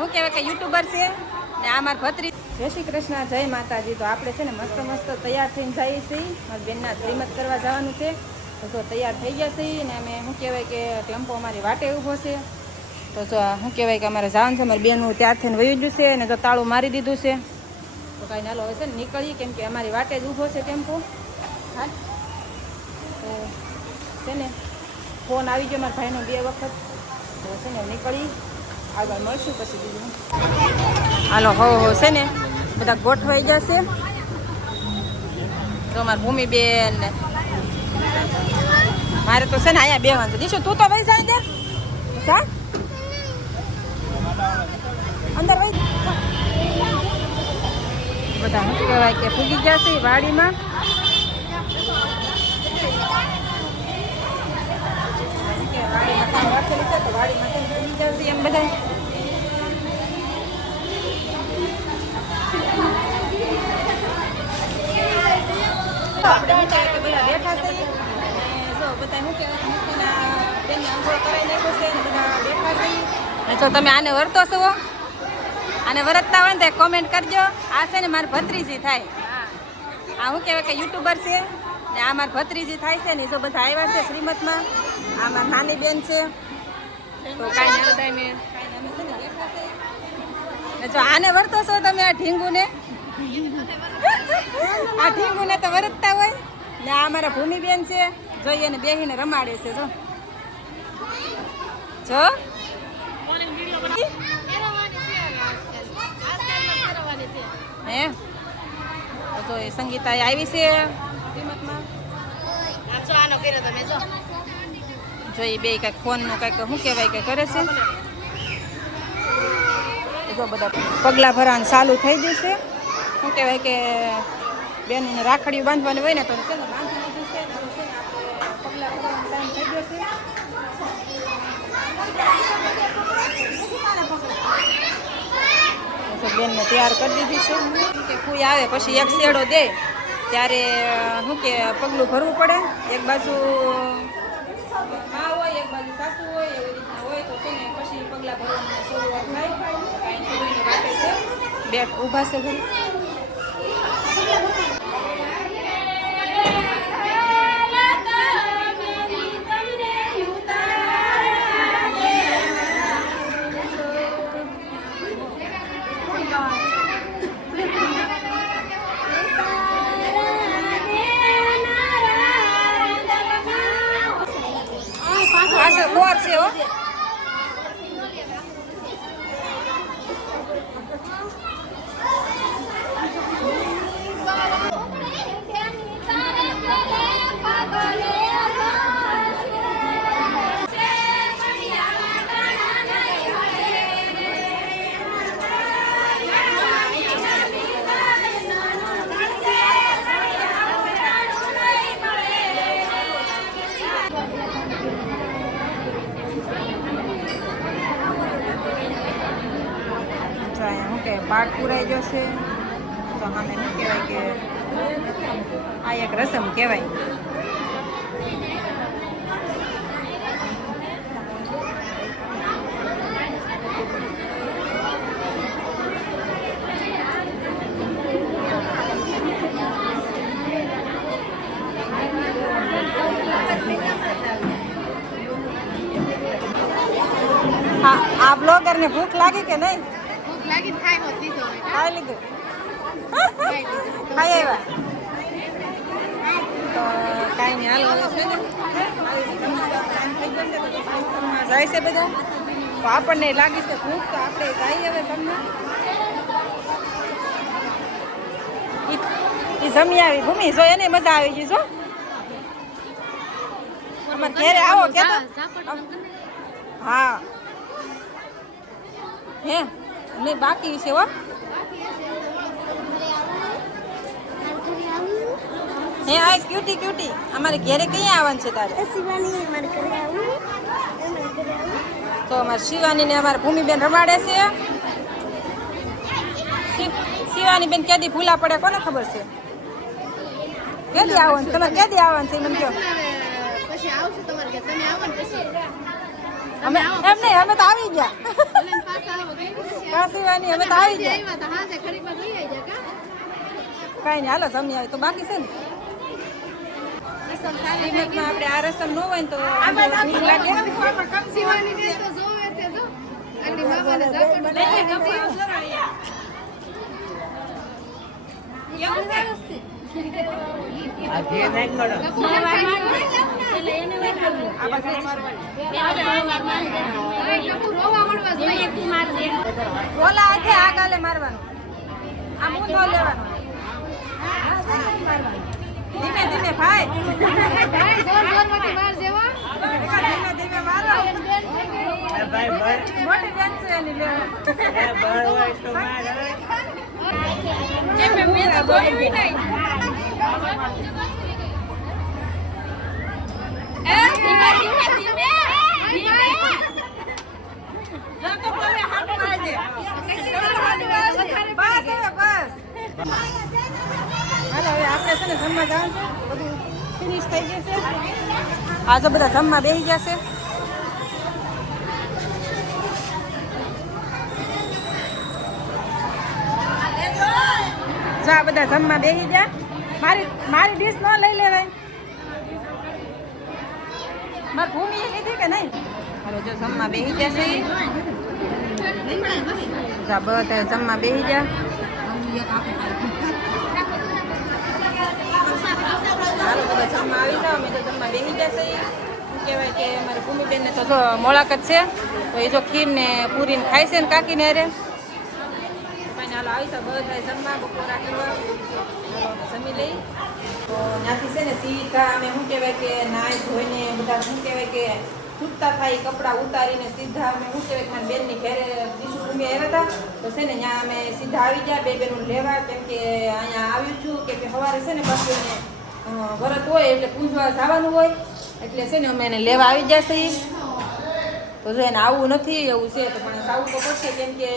હું કહેવાય કે યુટ્યુબર છે ને આ મારી ભત્રી. જય શ્રી કૃષ્ણ, જય માતાજી. તો આપણે છે ને મસ્ત મસ્ત તૈયાર થઈને જઈએ છીએ. મારી બેનના શ્રીમત કરવા જવાનું છે. તો જો તૈયાર થઈ ગયા છીએ ને અમે શું કહેવાય કે ટેમ્પો અમારી વાટે ઊભો છે. તો જો શું કહેવાય કે અમારે જવાનું છે. મારી બેનનું ત્યાર થઈને વયું ગયું છે અને જો તાળું મારી દીધું છે. તો કાંઈ નાલો હવે છે ને નીકળીએ, કેમ કે અમારી વાટે જ ઊભો છે ટેમ્પો. હા, તો છે ને ફોન આવી ગયો મારા ભાઈનો 2 વખત. તો છે ને નીકળી આગળ મળશું પછી બીજું. હાલો હો છે ને બધા ગોઠવાઈ જશે. તો મારી ભૂમિબેન ને મારે તો છે ને અહીંયા બેવાનું છે. દીશું તું તો વહી જાય દે જા અંદર વહી. બધા શું કહેવાય કે ફૂગી ગયા છે વાડીમાં. વાડીમાં કામ રાખેલું છે તો વાડીમાં ફૂગી જશે એમ બધા. આપણે શું કહેવાય કે બધા બેઠા છીએ અને જો બધા શું કહેવાય મસ્તીના બેનને અંગોળ કરાવી નાખ્યો છે અને બધા બેઠા છીએ. અને જો તમે આને વરતો છો, આને વરતતા હોય ને તો કોમેન્ટ કરજો. આ છે ને મારી ભત્રીજી થાય. આ શું કહેવાય કે યુટ્યુબર છે ને આ મારી ભત્રીજી થાય છે ને જો બધા આવ્યા છે શ્રીમતમાં. આ મારી નાની બેન છે. તો કાંઈ ના બધા અમે છે ને બેઠા છે. જો આને વરતો છો તમે આ ઢીંગુને, આ ઢીંગુને તો વરતતા હોય ને આ અમારા ભૂમિબેન છે. જોઈએ ને બેહીને રમાડે છે. જો જો હે તો એ સંગીતા આવી છે કિંમતમાં. જો એ બે કંઈક ફોનનું કંઈક શું કહેવાય કે કરે છે. જો બધા પગલા ભરવાનું ચાલુ થઈ ગયું છે. શું કહેવાય કે બેનને રાખડીઓ બાંધવાની હોય ને તો છે ને બાંધી લીધું છે. તો છે ને આપણે પગલા ભરવાનો ટાઈમ થઈ ગયો છે. બેનને તૈયાર કરી દીધી છે કે કોઈ આવે પછી એક શેડો દે ત્યારે શું કે પગલું ભરવું પડે. એક બાજુ મા હોય એક બાજુ સાસુ હોય એવી રીતના હોય તો છે ને પછી પગલા ભરવાનું શરૂઆત થાય. કાંઈ છોડીને વાટે છે બેટ ઊભા છે ઘરે. બોર છે હો. પાઠ પૂરાઈ જશે તો આને શું કહેવાય કે આ એક રસમ કહેવાય. આ બ્લોગરને ભૂખ લાગી કે નહીં? ખાઈ લીધું ખાઈ આવ્યા તો કાંઈ નહીં. હાલ છે ને જાય છે બધા તો આપણને લાગી છે ભૂખ તો આપણે જઈએ હવે તમને એ જમી આવી ભૂમિ જો એને મજા આવી ગઈ. જો અમારે ઘેરે આવો કે હા હે નહીં બાકી છે હો. હે આ ક્યુટી ક્યુટી અમારે ઘેરે ક્યાં આવવાનું છે તારે? તો અમારે શિવાની ને અમારે ભૂમિબેન રમાડે છે. શિવાની બેન ક્યાંથી ભૂલા પડે કોને ખબર છે? ક્યાંથી આવવાનું તમારે? ક્યાંથી આવવાનું છે મને કહો. અમે એમ નહીં અમે તો આવી ગયા. કાશીવાની અમે તો આવી ગયા કાંઈ નહીં હાલો જમી આવી તો બાકી છે ને શ્રીમતમાં આપણે આ રસમ ન હોય ને તો ભૂખ લાગે ઓલા હાથે આ ગાલે મારવાનું આ મું ન લેવાનું ધીમે ધીમે ભાઈ ધીમે ધીમે મારો મોટી બેન છે એની મેં તો જોયું નહીં હાલો હવે આપણે છે ને જમવા જવાનું છે બધું ફિનિશ થઈ જશે આજે બધા જમવા બેસી જશે જા બધા જમવા બેસી જા મારી ડીશ ન લઈ લેવાય મારી ભૂમિ લીધી કે નહીં હાલો જો જમવા બેસી જશે જા બધા જમવા બેસી જા હાલો બધા જમવા આવી જાઓ અમે તો જમવા બેસી જશે શું કહેવાય કે અમારી ભૂમિબેનને તો જો મોળાકત છે તો એ જો ખીર ને પૂરીને ખાય છે ને કાકીને અરે હાલો આવી જાઓ બધા જમવા બપોરા કરવા જમી લઈ તો ત્યાંથી છે ને સીધા અમે શું કહેવાય કે નાઈ ધોઈને બધા શું કહેવાય કે છૂટતા થાય કપડાં ઉતારીને સીધા અમે શું કહેવાય મારી બેનની ઘરે દીશું ભૂમિ આવ્યા હતા તો છે ને ત્યાં અમે સીધા આવી ગયા બે બેનું લેવા કેમ કે અહીંયા આવ્યું છું કે સવારે છે ને પાછું એને વરત હોય એટલે પૂંજવા જવાનું હોય એટલે છે ને અમે એને લેવા આવી જશે તો જો એને આવવું નથી એવું છે તો પણ આવવું તો પડશે કેમ કે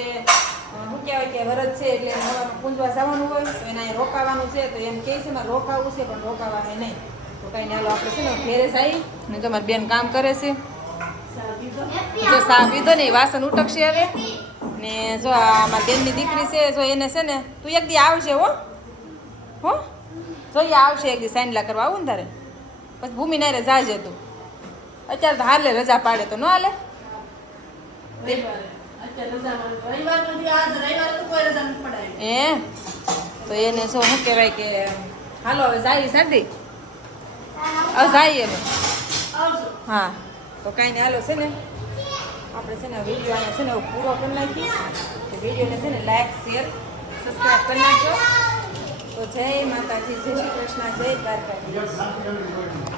શું કહેવાય કે વરત છે એટલે હવામાં પૂંજવા જવાનું હોય તો એને અહીં રોકાવાનું છે તો એમ કહે છે મારે રોકાવું છે પણ રોકાવાનું નહીં તો કાંઈ હાલો આપણે છે ને ઘેરે આવી ને જો મારી બેન કામ કરે છે જો સા પીધો ને વાસણ ઉટકશે હવે ને જો આ મારી બેનની દીકરી છે જો એને છે ને તું એક દી આવશે હો જો એ આવશે એક દી સાંડલા કરવા આવું ને તારે પછી ભૂમિ નારે જાજે તું અત્યારે તો હાલે રજા પાડે તો ન હાલે તો એને શું કહેવાય કે હાલો હવે જાય સાદી હવે જાય અમે હા તો કાંઈ નહીં હાલો છે ને આપણે છે ને વિડીયો અહીંયા છે ને પૂરો કરી નાખીએ વિડીયોને છે ને લાઈક શેર સબસ્ક્રાઈબ કરી નાખજો તો જય માતાજી જય શ્રી કૃષ્ણ જય દ્વારકાધીશ